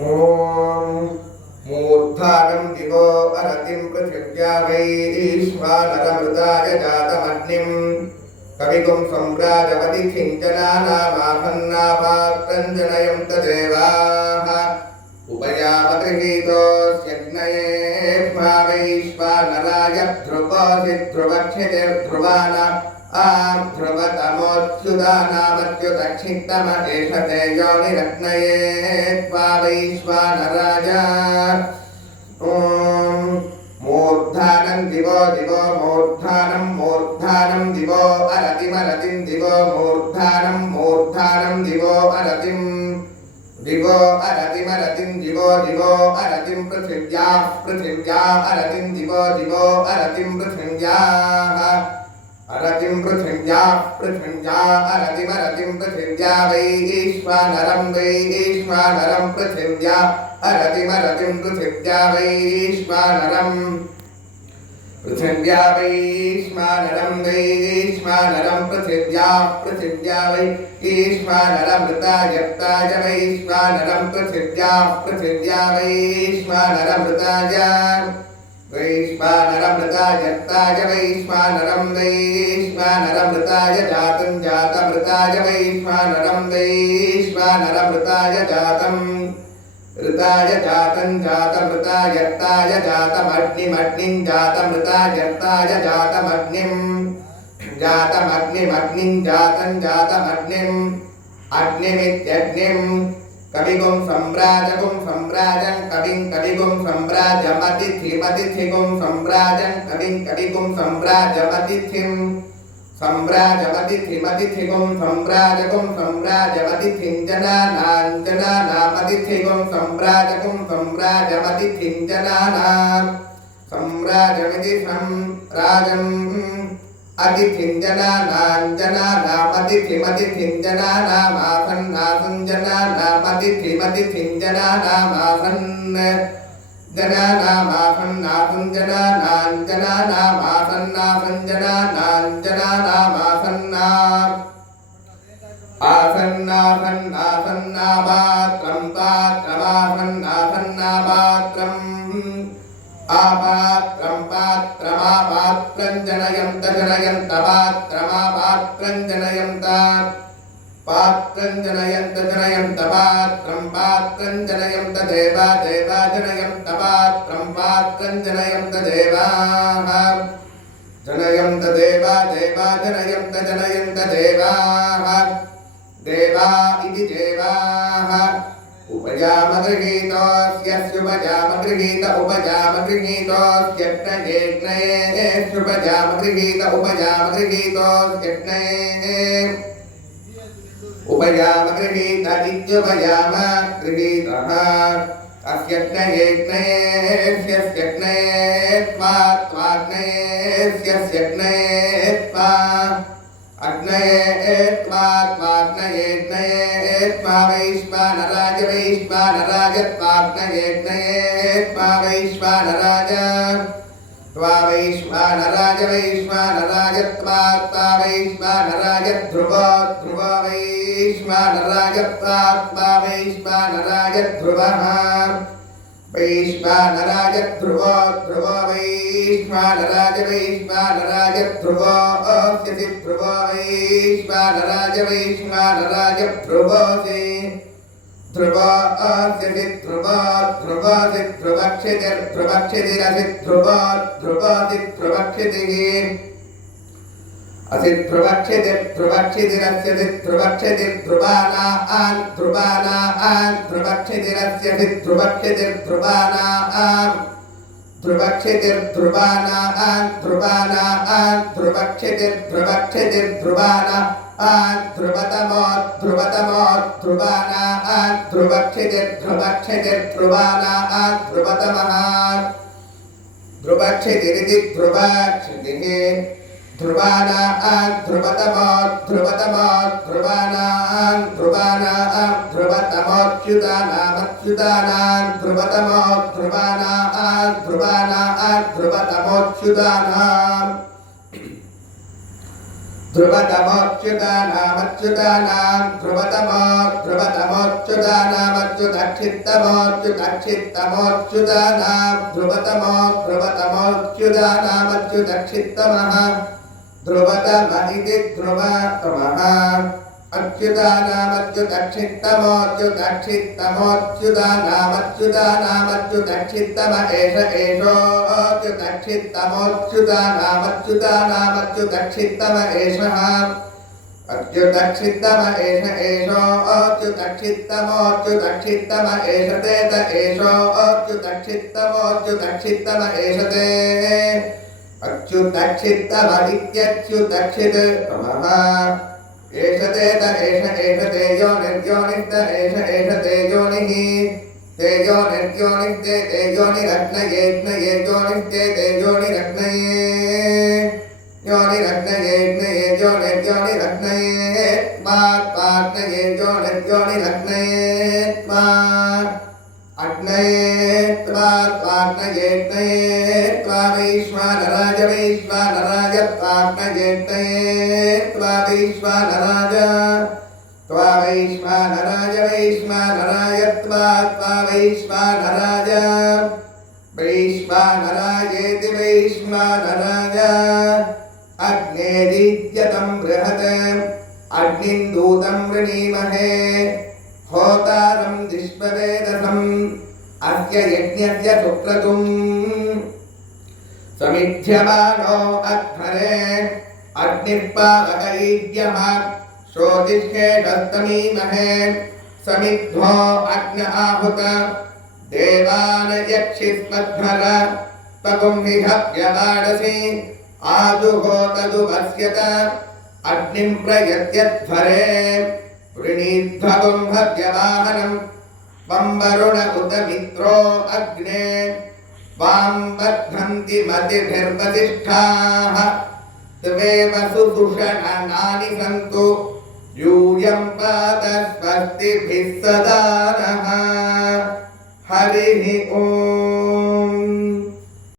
ॐ मूर्धानं दिवो अरतिं पृथिव्या वैश्वानरमृताय जातमग्निं कविगुं सम्राजवति किञ्चनानामासन्नापात्रञ्जनयं तदेवाः उपयामगृहीतोऽस्यग्नये मा वैश्वानराय ध्रुवोऽसि ध्रुवक्षितिर्ध्रुवान ध्रुवतमोऽच्युतानामच्युतक्षितम एष ते योनिरग्नये त्वा वैश्वानराय ॐ मूर्धानं दिवो दिवो मूर्धानं दिवो अरतिमरतिं दिवो मूर्धानं दिवो अरतिं दिवो अरतिमरतिं दिवो अरतिं पृथिव्या अरतिं दिवो अरतिं पृथिव्याः अरतिं पृथिव्या अरतिमरतिं पृथिव्या वैश्वानरं पृथिव्या अरतिमरतिं पृथिव्या वैश्वानरं पृथिव्या वैश्वानरं पृथिव्या वैश्वानरमृताय वैश्वानरं पृथिव्या वैश्वानरमृताय वैश्वानरमृताय वैश्वानरमृताय जातं जातमृताय वैश्वानरमृताय जातं जातमृताय जातमग्निं जातमृताय जातमग्निं जातमग्निं अग्निमित्यग्निं कविगुं सम्राजं कविगुं सम्राजमतिथिगुं सम्राजं कविगुं सम्राजमतिथिं सम्राजमतिथिगुं सम्राजमतिथिं जनानामतिथिगुं सम्राजमतिथिं जनानां सम्राजमिति सम्राजम् अतिथिं जनानामतिथिमतिथिं जनानामासन्नासं जनानामतिथिमतिथिं जनानामासन् जनानामासन्नासं जनानामासन्नासं जनानामासन्ना आसन्नासन्नासन्नापात्रं पात्रमासन्नासन्नापात्रम् आपात्रं पात्रमापात्रं जनयन्त पात्रमापात्रं जनयन्त पात्रं जनयन्त पात्रं जनयन्त देवा जनयन्त पात्रं जनयन्त देवाः जनयन्त देवा जनयन्त देवाः देवा इति देवाः उपयामगृहीत इत्युपयाम गृहीतः वैश्वानराज ध्रुव वैश्वानराज ध्रुवः वैश्वानराज ध्रुव वैश्वानराज ध्रुवो अस्यसि ध्रुव वैश्वानराज ध्रुवोऽसि ध्रुव अस्यसि ध्रुवोऽसि ध्रुवक्षितिरसि ध्रुवोऽसि ध्रुवक्षितिः असि ध्रुवक्षितिरस्यसि ध्रुवक्षितिर्ध्रुवाना ध्रुवक्षितिरस्यसि ध्रुवक्षितिर्ध्रुवाना ध्रुवक्षितिर्ध्रुवाना ध्रुवक्षितिर्ध्रुवाना ध्रुवतमो ध्रुवाना ध्रुवक्षितिर्ध्रुवाना ध्रुवतमः ध्रुवक्षितिरिति ध्रुवक्षितिः ध्रुवाना ध्रुवतमो ध्रुवाना ध्रुवतमोच्युतानां ध्रुवतमो ध्रुवाना ध्रुवतमोच्युतानां ध्रुवतमोच्युतानामच्युतानां ध्रुवतमोच्युतानामच्युतक्षित्तमोच्युतक्षित्तमोच्युतानां ध्रुवतमोच्युतानामच्युतक्षित्तमः ध्रुवतम इति ध्रुवतमः अच्युतानामच्युतक्षित्तमोच्युतक्षित्तमोच्युतानामच्युतानामच्युतक्षित्तम एष एषोच्युतक्षित्तमोच्युतानामच्युतानामच्युतक्षित्तम एषः अच्युतक्षित्तम एष एषोच्युतक्षित्तमोच्युतक्षित्तम एषते त एषोच्युतक्षित्तमोच्युतक्षित्तम एषते अच्युतक्षित्तमदित्यच्युतक्षित्तमः एषते त एष एषते योनिर्योनिस्त एष एषते योनिः तेजो निर्योनिस्ते तेजोनिरग्नये योनिस्ते तेजोनिरग्नये योनिरग्नये योनिर्योनिरग्नये पाग्नये योनिर्योनिरग्नये अग्नये पाग्नये वैश्वानराज वैश्वानराज पाग्नये वैश्वानराज वैश्वानराज वैश्वानराज वैश्वानराज वैश्वानराजेति वैश्वानराज अग्नेदीत्यतं बृहत् अग्निन्दूतं वृणीमहे होतारं विश्ववेदसम् अस्य यज्ञस्य सुक्रतुम् समिध्यमानो अध्वरे अग्निर्पावकैद्यः श्रोतिष्ठेषस्तमीमहे समिद्धो अग्न आहुत देवान् यक्षिस्मध्वर तपुंहि हव्यवाडसि आजुहोतदुपस्यत अग्निं प्रयत्यध्वरे वृणीध्वगुं हव्यवाहनं त्वं वरुण उत मित्रो अग्ने वां बध्नन्ति मतिभिर्वसिष्ठाः त्वेव सुदुषणानि सन्तु यूयं पात स्वस्तिभिः सदा नः हरिः ओम्।